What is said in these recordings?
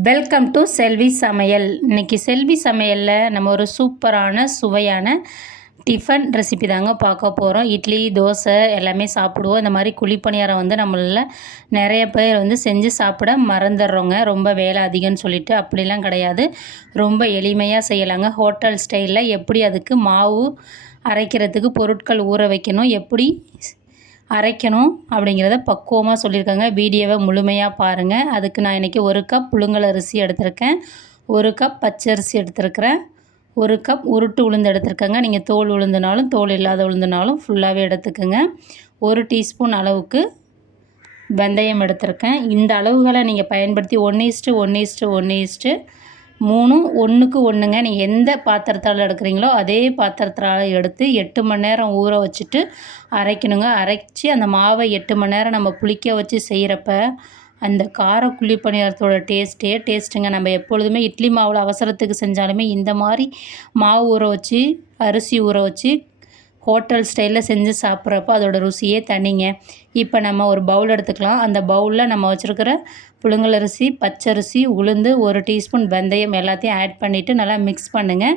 Welcome to செல்வி சமையல். இன்றைக்கி செல்வி சமையலில் நம்ம ஒரு சூப்பரான சுவையான டிஃபன் ரெசிபி தாங்க பார்க்க போகிறோம். இட்லி, தோசை எல்லாமே சாப்பிடுவோம். இந்த மாதிரி குழிப்பணியாரம் வந்து நம்மள நிறைய பேர் வந்து செஞ்சு சாப்பிட மறந்துடுறோங்க. ரொம்ப வேலை அதிகம்னு சொல்லிட்டு அப்படிலாம் கிடையாது. ரொம்ப எளிமையாக செய்யலாங்க. ஹோட்டல் ஸ்டைலில் எப்படி அதுக்கு மாவு அரைக்கிறதுக்கு பொருட்கள் ஊற வைக்கணும், எப்படி அரைக்கணும் அப்படிங்கிறத பக்குவமாக சொல்லியிருக்காங்க. வீடியோவை முழுமையாக பாருங்கள். அதுக்கு நான் இன்றைக்கி 1 கப் புழுங்கல் அரிசி எடுத்திருக்கேன், 1 கப் பச்சரிசி எடுத்துருக்கிறேன், 1 கப் உருட்டு உளுந்து எடுத்துருக்கேங்க. நீங்கள் தோல் உளுந்துனாலும் தோல் இல்லாத உளுந்துனாலும் ஃபுல்லாகவே எடுத்துக்கோங்க. 1 டீஸ்பூன் அளவுக்கு வெந்தயம் எடுத்திருக்கேன். இந்த அளவுகளை நீங்கள் பயன்படுத்தி 1:1:1:3 1க்கு 1ங்க. நீங்கள் எந்த பாத்திரத்தால் எடுக்கிறீங்களோ அதே பாத்திரத்தால் எடுத்து 8 மணி நேரம் ஊற வச்சுட்டு அரைக்கணுங்க. அரைச்சி அந்த மாவை 8 மணி நேரம் நம்ம புளிக்க வச்சு செய்கிறப்ப அந்த கார குழிப்பணியாரத்தோட டேஸ்ட்டுங்க. நம்ம எப்பொழுதுமே இட்லி மாவில் அவசரத்துக்கு செஞ்சாலுமே இந்த மாதிரி மாவு ஊற வச்சு அரிசி ஊற வச்சு ஹோட்டல் ஸ்டைலில் செஞ்சு சாப்பிட்றப்ப அதோட ருசியே தனிங்க. இப்போ நம்ம ஒரு பவுல் எடுத்துக்கலாம். அந்த பவுலில் நம்ம வச்சுருக்கிற புழுங்கல் அரிசி, பச்சரிசி, உளுந்து, 1 டீஸ்பூன் வெந்தயம் எல்லாத்தையும் ஆட் பண்ணிவிட்டு நல்லா மிக்ஸ் பண்ணுங்கள்.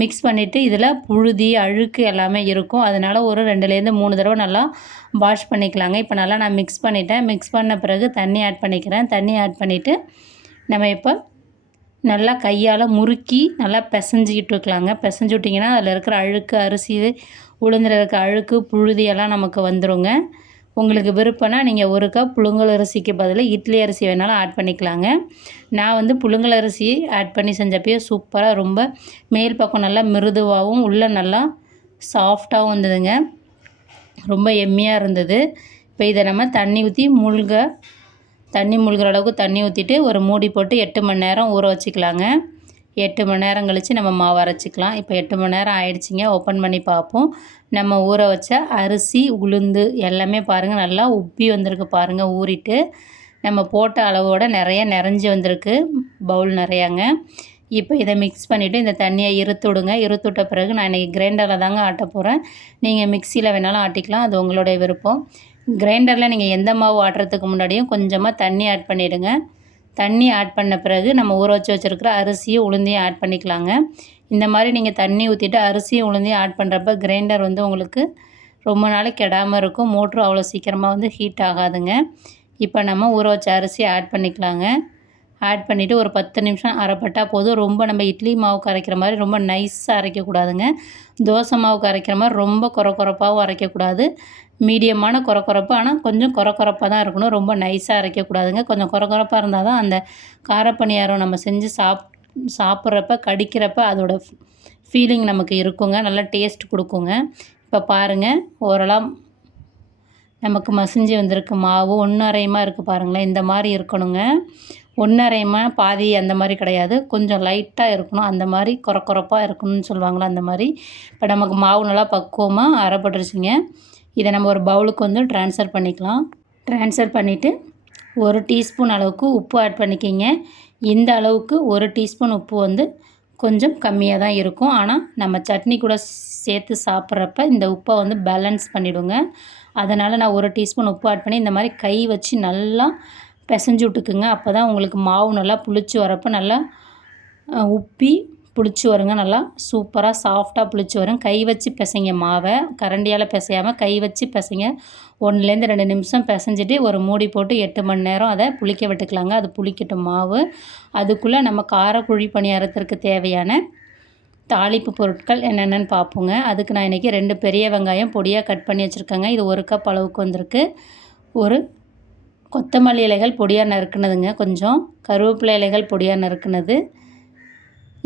மிக்ஸ் பண்ணிவிட்டு இதில் புழுதி, அழுக்கு எல்லாமே இருக்கும். அதனால் ஒரு 2லேருந்து 3 தடவை நல்லா வாஷ் பண்ணிக்கலாங்க. இப்போ நல்லா நான் மிக்ஸ் பண்ணிட்டேன். மிக்ஸ் பண்ண பிறகு தண்ணி ஆட் பண்ணிக்கிறேன். தண்ணி ஆட் பண்ணிவிட்டு நம்ம இப்போ நல்லா கையால் முறுக்கி நல்லா பிசைஞ்சிக்கிட்டு இருக்கலாங்க. பிசைஞ்சு விட்டிங்கன்னா அதில் இருக்கிற அழுக்கு, அரிசி உளுந்தில் இருக்க அழுக்கு, புழுதியெல்லாம் நமக்கு வந்துடுங்க. உங்களுக்கு விருப்பம்னா நீங்கள் 1 கப் புழுங்கல் அரிசிக்கு பதிலாக இட்லி அரிசி வேணாலும் ஆட் பண்ணிக்கலாங்க. நான் வந்து புழுங்கல் அரிசி ஆட் பண்ணி செஞ்சப்பயே சூப்பராக ரொம்ப மேல் பக்கம் நல்லா மிருதுவாகவும் உள்ளே நல்லா சாஃப்டாகவும் வந்ததுங்க. ரொம்ப எம்மியாக இருந்தது. இப்போ இதை நம்ம தண்ணி மூழ்கிற அளவுக்கு தண்ணி ஊற்றிட்டு ஒரு மூடி போட்டு 8 மணி நேரம் ஊற வச்சுக்கலாங்க. 8 மணி நேரம் கழித்து நம்ம மாவு அரைச்சிக்கலாம். இப்போ 8 மணி நேரம் ஆயிடுச்சிங்க. ஓப்பன் பண்ணி பார்ப்போம். நம்ம ஊற வச்ச அரிசி, உளுந்து எல்லாமே பாருங்கள் நல்லா உப்பி வந்திருக்கு பாருங்கள். ஊறிட்டு நம்ம போட்ட அளவோட நிறைஞ்சு வந்திருக்கு, பவுல் நிறையாங்க. இப்போ இதை மிக்ஸ் பண்ணிவிட்டு இந்த தண்ணியை இருத்து விடுங்க. இருத்து விட்ட பிறகு நான் இன்றைக்கி கிரைண்டரில் தாங்க ஆட்ட போகிறேன். நீங்கள் மிக்சியில் வேணாலும் ஆட்டிக்கலாம், அது உங்களுடைய விருப்பம். கிரைண்டரில் நீங்கள் எந்த மாவு ஆட்டுறதுக்கு முன்னாடியும் கொஞ்சமாக தண்ணி ஆட் பண்ணிவிடுங்க. தண்ணி ஆட் பண்ண பிறகு நம்ம ஊற வச்சுருக்கிற அரிசியும் உளுந்தையும் ஆட் பண்ணிக்கலாங்க. இந்த மாதிரி நீங்கள் தண்ணி ஊற்றிட்டு அரிசியும் உளுந்தையும் ஆட் பண்ணுறப்ப கிரைண்டர் வந்து உங்களுக்கு ரொம்ப நாளைக்கு கெடாமல் இருக்கும். மோட்ரு அவ்வளோ சீக்கிரமாக வந்து ஹீட் ஆகாதுங்க. இப்போ நம்ம ஊற வச்ச அரிசியை ஆட் பண்ணிக்கலாங்க. ஆட் பண்ணிவிட்டு ஒரு 10 நிமிஷம் அரைப்பட்டால் போதும். ரொம்ப நம்ம இட்லி மாவுக்கு அரைக்கிற மாதிரி ரொம்ப நைஸாக அரைக்கக்கூடாதுங்க. தோசை மாவுக்கு அரைக்கிற மாதிரி ரொம்ப கொரப்பாகவும் அரைக்கக்கூடாது. மீடியமான கொரப்பு, ஆனால் கொஞ்சம் கொரப்பாக தான் இருக்கணும். ரொம்ப நைஸாக அரைக்கக்கூடாதுங்க. கொஞ்சம் கொரப்பாக இருந்தால் தான் அந்த காரப்பணியாரம் நம்ம செஞ்சு சாப்பிட்றப்ப கடிக்கிறப்ப அதோட ஃபீலிங் நமக்கு இருக்குங்க. நல்லா டேஸ்ட் கொடுக்குங்க. இப்போ பாருங்கள், ஓரளவு நமக்கு மசிஞ்சு வந்திருக்கு மாவு. 1/2 இருக்குது பாருங்களேன். இந்த மாதிரி இருக்கணுங்க. 1/2 பாதி அந்த மாதிரி கிடையாது, கொஞ்சம் லைட்டாக இருக்கணும். அந்த மாதிரி கொரப்பாக இருக்கணும்னு சொல்லுவாங்களா, அந்த மாதிரி. இப்போ நமக்கு மாவு நல்லா பக்குவமாக அரைப்பட்டுருச்சுங்க. இதை நம்ம ஒரு பவுலுக்கு வந்து ட்ரான்ஸ்ஃபர் பண்ணிக்கலாம். ட்ரான்ஸ்ஃபர் பண்ணிவிட்டு 1 டீஸ்பூன் அளவுக்கு உப்பு ஆட் பண்ணிக்கிங்க. இந்த அளவுக்கு 1 டீஸ்பூன் உப்பு வந்து கொஞ்சம் கம்மியாக தான் இருக்கும். ஆனால் நம்ம சட்னி கூட சேர்த்து சாப்பிட்றப்ப இந்த உப்பை வந்து பேலன்ஸ் பண்ணிவிடுங்க. அதனால் நான் 1 டீஸ்பூன் உப்பு ஆட் பண்ணி இந்த மாதிரி கை வச்சு நல்லா பிசைஞ்சு விட்டுக்குங்க. அப்போ தான் உங்களுக்கு மாவு நல்லா புளிச்சு வரப்போ நல்லா உப்பி புளிச்சு வருங்க. நல்லா சூப்பராக சாஃப்டாக புளிச்சு வரும். கை வச்சு பிசைங்க மாவை, கரண்டியால் பிசையாமல் கை வச்சு பிசைங்க. 1லேருந்து 2 நிமிஷம் பிசைஞ்சிட்டு ஒரு மூடி போட்டு 8 மணி நேரம் அதை புளிக்க விட்டுக்கலாங்க. அது புளிக்கட்டும் மாவு. அதுக்குள்ளே நம்ம காரக்குழி பணியாரத்திற்கு தேவையான தாளிப்பு பொருட்கள் என்னென்னு பார்ப்போங்க. அதுக்கு நான் இன்றைக்கி 2 பெரிய வெங்காயம் பொடியாக கட் பண்ணி வச்சுருக்கேங்க. இது 1 கப் அளவுக்கு வந்திருக்கு. ஒரு கொத்தமல்லி இலைகள் பொடியாக நறுக்குனதுங்க, கொஞ்சம் கருவேப்பிலை இலைகள் பொடியாக நறுக்குனது,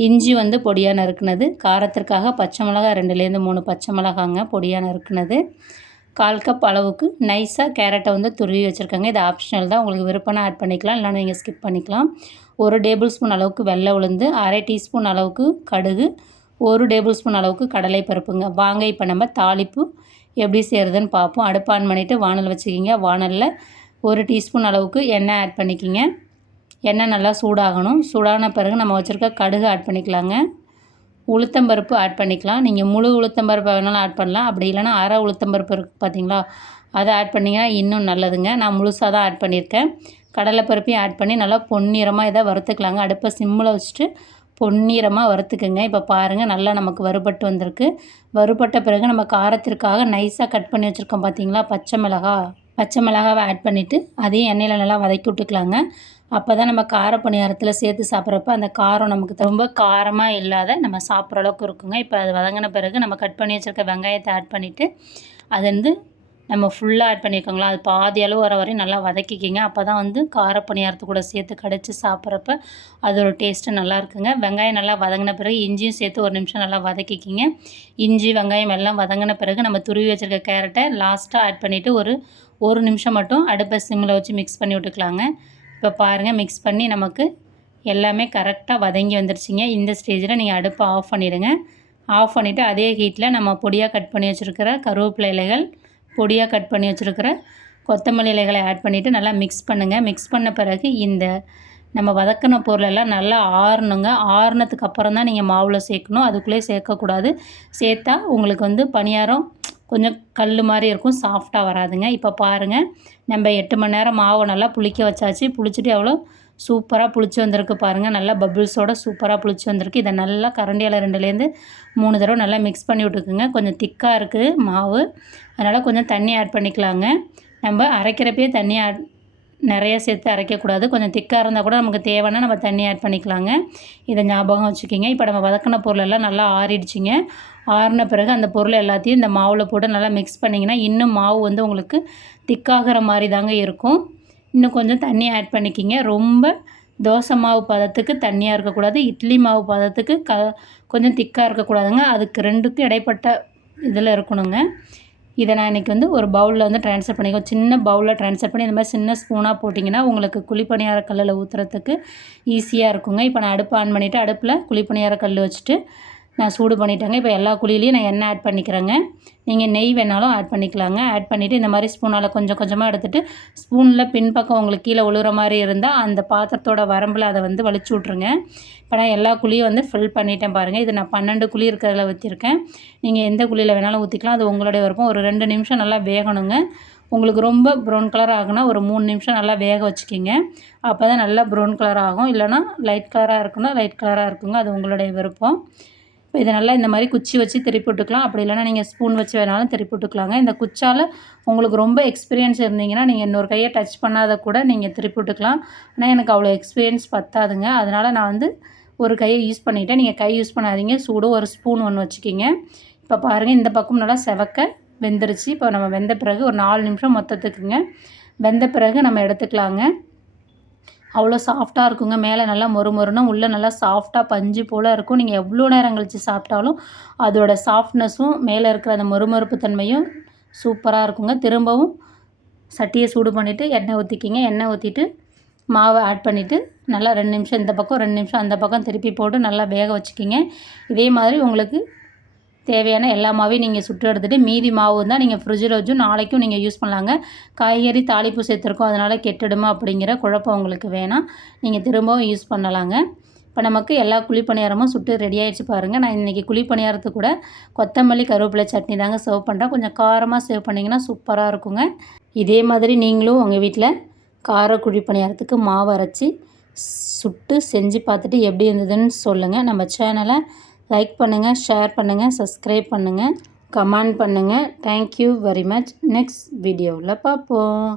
இஞ்சி வந்து பொடியாக நறுக்குனது, காரத்திற்காக பச்சை மிளகா 2லேருந்து 3 பச்சை மிளகாங்க பொடியாக நறுக்குனது, 1/4 கப் அளவுக்கு நைஸாக கேரட்டை வந்து துருவி வச்சுருக்கேங்க. இது ஆப்ஷனல் தான், உங்களுக்கு விருப்பம்னா ஆட் பண்ணிக்கலாம், இல்லைனா நீங்கள் ஸ்கிப் பண்ணிக்கலாம். 1 டேபிள் ஸ்பூன் அளவுக்கு வெள்ளை உளுந்து, 1/2 டீஸ்பூன் அளவுக்கு கடுகு, 1 டேபிள் ஸ்பூன் அளவுக்கு கடலை பருப்புங்க. வாங்க இப்போ நம்ம தாளிப்பு எப்படி செய்கிறதுன்னு பார்ப்போம். அடுப்பு ஆன் பண்ணிவிட்டு வானல் வச்சுக்கிங்க. வானலில் 1 டீஸ்பூன் அளவுக்கு எண்ணெய் ஆட் பண்ணிக்கிங்க. எண்ணெய் நல்லா சூடாகணும். சூடான பிறகு நம்ம வச்சுருக்க கடுகு ஆட் பண்ணிக்கலாங்க. உளுத்தம்பருப்பு ஆட் பண்ணிக்கலாம். நீங்கள் முழு உளுத்தம்பருப்பு வேணாலும் ஆட் பண்ணலாம். அப்படி இல்லைனா அரை உளுத்தம்பருப்பு இருக்குது பார்த்தீங்களா, அதை ஆட் பண்ணிங்கன்னா இன்னும் நல்லதுங்க. நான் முழுசாக தான் ஆட் பண்ணியிருக்கேன். கடலைப்பருப்பையும் ஆட் பண்ணி நல்லா பொன்னிறமாக இதை வறுத்துக்கலாங்க. அடுப்பை சிம்மில் வச்சுட்டு பொன்னிறமாக வறுத்துக்குங்க. இப்போ பாருங்கள் நல்லா நமக்கு வறுபட்டு வந்திருக்கு. வறுபட்ட பிறகு நம்ம காரத்திற்காக நைஸாக கட் பண்ணி வச்சுருக்கோம் பார்த்தீங்களா பச்சை மிளகாவை ஆட் பண்ணிவிட்டு அதையும் எண்ணெயில் நல்லா வதக்கி விட்டுக்கலாங்க. அப்போ தான் நம்ம கார பணியாரத்தில் சேர்த்து சாப்பிட்றப்ப அந்த காரம் நமக்கு ரொம்ப காரமாக இல்லாத நம்ம சாப்பிட்ற அளவுக்கு இருக்குங்க. இப்போ அது வதங்கின பிறகு நம்ம கட் பண்ணி வச்சுருக்க வெங்காயத்தை ஆட் பண்ணிவிட்டு அது வந்து நம்ம ஃபுல்லாக ஆட் பண்ணியிருக்கோங்களா, அது பாதி அளவு வர வரையும் நல்லா வதக்கிக்கிங்க. அப்போ தான் வந்து கார பணியாரத்து கூட சேர்த்து கடிச்சு சாப்பிட்றப்ப அதோட டேஸ்ட்டு நல்லா இருக்குங்க. வெங்காயம் நல்லா வதங்கின பிறகு இஞ்சியும் சேர்த்து ஒரு நிமிஷம் நல்லா வதக்கிக்கிங்க. இஞ்சி வெங்காயம் எல்லாம் வதங்கின பிறகு நம்ம துருவி வச்சுருக்க கேரட்டை லாஸ்ட்டாக ஆட் பண்ணிவிட்டு ஒரு நிமிஷம் மட்டும் அடுப்பை சிம்மில் வச்சு மிக்ஸ் பண்ணி விட்டுக்கலாங்க. இப்போ பாருங்கள் மிக்ஸ் பண்ணி நமக்கு எல்லாமே கரெக்டாக வதங்கி வந்துருச்சிங்க. இந்த ஸ்டேஜில் நீங்கள் அடுப்பை ஆஃப் பண்ணிவிடுங்க. ஆஃப் பண்ணிவிட்டு அதே ஹீட்டில் நம்ம பொடியாக கட் பண்ணி வச்சுருக்கிற கருவேப்பிலை இலைகள், பொடியாக கட் பண்ணி வச்சுருக்கிற கொத்தமல்லி இலைகளை ஆட் பண்ணிவிட்டு நல்லா மிக்ஸ் பண்ணுங்கள். மிக்ஸ் பண்ண பிறகு இந்த நம்ம வதக்கின பொருளெல்லாம் நல்லா ஆறணுங்க. ஆறுனதுக்கு அப்புறம் தான் நீங்கள் மாவில் சேர்க்கணும். அதுக்குள்ளே சேர்க்கக்கூடாது. சேர்த்தா உங்களுக்கு வந்து பணியாரம் கொஞ்சம் கல் மாதிரி இருக்கும், சாஃப்டாக வராதுங்க. இப்போ பாருங்கள் நம்ம 8 மணி நேரம் மாவை நல்லா புளிக்க வச்சாச்சு. புளிச்சிட்டு எவ்வளோ சூப்பராக புளிச்சு வந்திருக்கு பாருங்கள். நல்லா பபிள்ஸோட சூப்பராக புளிச்சு வந்திருக்கு. இதை நல்லா கரண்டியால் 2லேருந்து 3 தடவை நல்லா மிக்ஸ் பண்ணி விட்டுக்குங்க. கொஞ்சம் திக்காக இருக்குது மாவு, அதனால் கொஞ்சம் தண்ணி ஆட் பண்ணிக்கலாங்க. நம்ம அரைக்கிறப்பே தண்ணி நிறைய சேர்த்து அரைக்கக்கூடாது. கொஞ்சம் திக்காக இருந்தால் கூட நமக்கு தேவைன்னா நம்ம தண்ணி ஆட் பண்ணிக்கலாங்க. இதை ஞாபகம் வச்சுக்கிங்க. இப்போ நம்ம வதக்கின பொருளெல்லாம் நல்லா ஆறிடுச்சிங்க. ஆறின பிறகு அந்த பொருள் எல்லாத்தையும் இந்த மாவில் போட்டு நல்லா மிக்ஸ் பண்ணிங்கன்னா இன்னும் மாவு வந்து உங்களுக்கு திக்காகிற மாதிரி தாங்க இருக்கும். இன்னும் கொஞ்சம் தண்ணி ஆட் பண்ணிக்கிங்க. ரொம்ப தோசை மாவு பதத்துக்கு தண்ணியாக இருக்கக்கூடாது, இட்லி மாவு பதத்துக்கு கொஞ்சம் திக்காக இருக்கக்கூடாதுங்க. அதுக்கு 2க்கும் இடைப்பட்ட இதில் இருக்கணுங்க. இதை நான் இன்றைக்கி வந்து ஒரு பவுலில் வந்து ட்ரான்ஸ்ஃபர் பண்ணிக்கோ. சின்ன பவுலில் ட்ரான்ஸ்ஃபர் பண்ணி இந்த மாதிரி சின்ன ஸ்பூனாக போட்டிங்கன்னா உங்களுக்கு குழிப்பணியார கல்லில் ஊற்றுறதுக்கு ஈஸியாக இருக்குங்க. இப்போ நான் அடுப்பு ஆன் பண்ணிவிட்டு அடுப்பில் குழிப்பணியார கல் வச்சுட்டு நான் சூடு பண்ணிட்டேங்க. இப்போ எல்லா குழியிலையும் நான் எண்ணெய் ஆட் பண்ணிக்கிறேங்க. நீங்கள் நெய் வேணாலும் ஆட் பண்ணிக்கலாங்க. ஆட் பண்ணிவிட்டு இந்த மாதிரி ஸ்பூனால் கொஞ்சம் கொஞ்சமாக எடுத்துகிட்டு ஸ்பூனில் பின்பக்கம் உங்களுக்கு கீழே விழுகிற மாதிரி இருந்தால் அந்த பாத்திரத்தோட வரம்பில் அதை வந்து வலிச்சு விட்ருங்க. இப்போ நான் எல்லா குழியும் வந்து ஃபில் பண்ணிட்டேன் பாருங்கள். இது நான் 12 குழி இருக்கிறதுல ஊற்றிருக்கேன். நீங்கள் எந்த குழியில் வேணாலும் ஊற்றிக்கலாம், அது உங்களுடைய விருப்பம். ஒரு 2 நிமிஷம் நல்லா வேகணுங்க. உங்களுக்கு ரொம்ப ப்ரௌன் கலர் ஆகுனா ஒரு 3 நிமிஷம் நல்லா வேக வச்சுக்கிங்க. அப்போ தான் நல்லா ப்ரௌன் கலர் ஆகும். இல்லைனா லைட் கலராக இருக்குன்னா லைட் கலராக இருக்குங்க, அது உங்களுடைய விருப்பம். இப்போ இதை நல்லா இந்த மாதிரி குச்சி வச்சு திருப்பி விட்டுக்கலாம். அப்படி இல்லைனா நீங்கள் ஸ்பூன் வச்சு வேணாலும் திருப்பி விட்டுக்கலாங்க. இந்த குச்சால் உங்களுக்கு ரொம்ப எக்ஸ்பீரியன்ஸ் இருந்தீங்கன்னா நீங்கள் இன்னொரு கையை டச் பண்ணாத கூட நீங்கள் திருப்பி விட்டுக்கலாம். ஆனால் எனக்கு அவ்வளோ எக்ஸ்பீரியன்ஸ் பத்தாதுங்க. அதனால் நான் வந்து ஒரு கையை யூஸ் பண்ணிவிட்டேன். நீங்கள் கை யூஸ் பண்ணாதீங்க. சூடு ஒரு ஸ்பூன் ஒன்று வச்சுக்கிங்க. இப்போ பாருங்கள் இந்த பக்கம் நல்லா செவக்க வெந்துருச்சு. இப்போ நம்ம வெந்த பிறகு ஒரு 4 நிமிஷம் மொத்தத்துக்குங்க. வெந்த பிறகு நம்ம எடுத்துக்கலாங்க. அவ்வளோ சாஃப்டாக இருக்குங்க. மேலே நல்லா மொறுமொறுன்னு, உள்ளே நல்லா சாஃப்டாக பஞ்சு போல் இருக்கும். நீங்கள் எவ்வளோ நேரம் கழித்து சாப்பிட்டாலும் அதோட சாஃப்ட்னஸும் மேலே இருக்கிற அந்த மொறுமொறுப்பு தன்மையும் சூப்பராக இருக்குங்க. திரும்பவும் சட்டியை சூடு பண்ணிவிட்டு எண்ணெய் ஊற்றிக்கிங்க. எண்ணெய் ஊற்றிட்டு மாவை ஆட் பண்ணிவிட்டு நல்லா 2 நிமிஷம் இந்த பக்கம் 2 நிமிஷம் அந்த பக்கம் திருப்பி போட்டு நல்லா வேக வச்சுக்கிங்க. இதே மாதிரி உங்களுக்கு தேவையான எல்லா மாவையும் நீங்கள் சுட்டு எடுத்துகிட்டு மீதி மாவு தான் நீங்கள் ஃப்ரிட்ஜில் வச்சும் நாளைக்கும் நீங்கள் யூஸ் பண்ணலாங்க. காய்கறி தாளிப்பு சேர்த்துருக்கோம், அதனால் கெட்டுடுமா அப்படிங்கிற குழப்பம் உங்களுக்கு வேணாம். நீங்கள் திரும்பவும் யூஸ் பண்ணலாங்க. இப்போ நமக்கு எல்லா குழிப்பணியாரமும் சுட்டு ரெடி ஆகிடுச்சு பாருங்கள். நான் இன்றைக்கி குழிப்பணியாரத்து கூட கொத்தமல்லி கருவேப்பிலை சட்னி தாங்க சர்வ் பண்ணுறேன். கொஞ்சம் காரமாக சர்வ் பண்ணிங்கன்னா சூப்பராக இருக்குங்க. இதே மாதிரி நீங்களும் உங்கள் வீட்டில் கார குழிப்பணியாரத்துக்கு மாவு அரைச்சி சுட்டு செஞ்சு பார்த்துட்டு எப்படி இருந்ததுன்னு சொல்லுங்கள். நம்ம சேனலை லைக் பண்ணுங்கள், ஷேர் பண்ணுங்கள், சப்ஸ்கிரைப் பண்ணுங்கள், கமெண்ட் பண்ணுங்கள். Thank you very much. நெக்ஸ்ட் வீடியோவில் பார்ப்போம்.